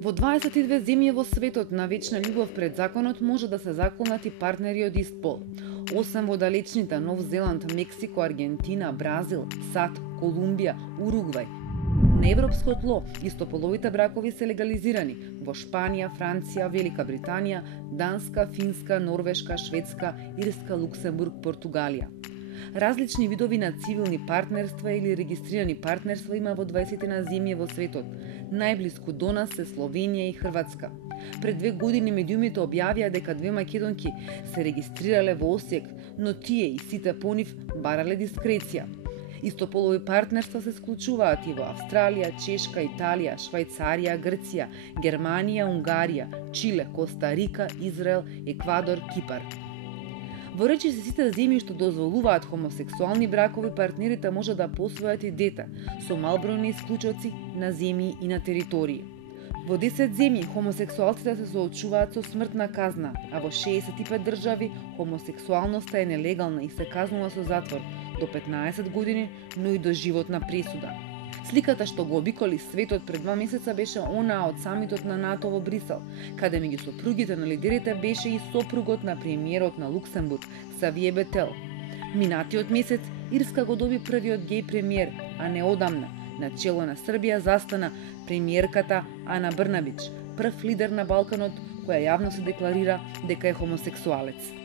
Во 22 земји во светот на вечна љубов пред законот може да се заколнат и партнери од ист пол. Освен во далечните Нов Зеланд, Мексико, Аргентина, Бразил, САД, Колумбија, Уругвај. На европско тло истополовите бракови се легализирани во Шпанија, Франција, Велика Британија, Данска, Финска, Норвешка, Шведска, Ирска, Луксембург, Португалија. Различни видови на цивилни партнерства или регистрирани партнерства има во 20 на земји во светот. Најблиску до нас се Словенија и Хрватска. Пред 2 години медиумите објавија дека 2 македонки се регистрирале во Осијек, но тие и сите по нив барале дискреција. Истополови партнерства се склучуваат и во Австралија, Чешка, Италија, Швајцарија, Грција, Германија, Унгарија, Чиле, Коста Рика, Израел, Еквадор, Кипар. Во речи се сите земји што дозволуваат хомосексуални бракови, партнерите може да посвојат и дете, со малбројни исклучоци на земји и на територии. Во 10 земји хомосексуалците се соочуваат со смртна казна, а во 65 држави хомосексуалноста е нелегална и се казнува со затвор до 15 години, но и до животна пресуда. Сликата што го обиколи светот пред 2 месеца беше онаа од самитот на НАТО во Брисел, каде меѓу сопругите на лидерите беше и сопругот на премиерот на Луксембург, Савие Бетел. Минатиот месец Ирска го доби првиот геј премиер, а не одамна. На чело на Србија застана премиерката Ана Брнабич, прв лидер на Балканот која јавно се декларира дека е хомосексуалец.